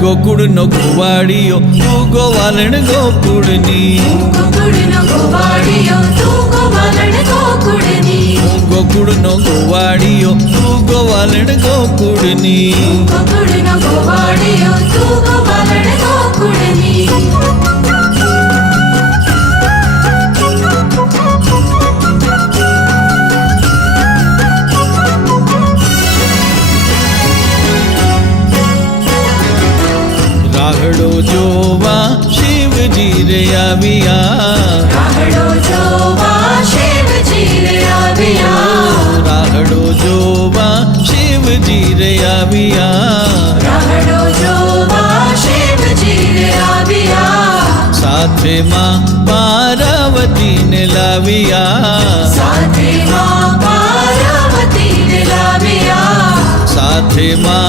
ગોકુળનો ગોવાળિયો તું ગોવાલણ ગોકુળની, ગોકુળનો ગોવાળિયો તું ગોવાલણ ગોકુળની, ગોકુળનો ગોવાળિયો તું ગોવાલણ ગોકુળની, ગોકુળનો ગોવાળિયો તું ગોવાલણ ગોકુળની. રાહડો જોવા શિવજી રે આવ્યા, રાહડો જોવા શિવજી રે આવ્યા, રાહડો જોવા શિવજી રે આવ્યા, રાહડો જોવા શિવજી રે આવ્યા, સાથે માં પાર્વતીને લાવ્યા, સાથે માં પાર્વતીને લાવ્યા, સાથે માં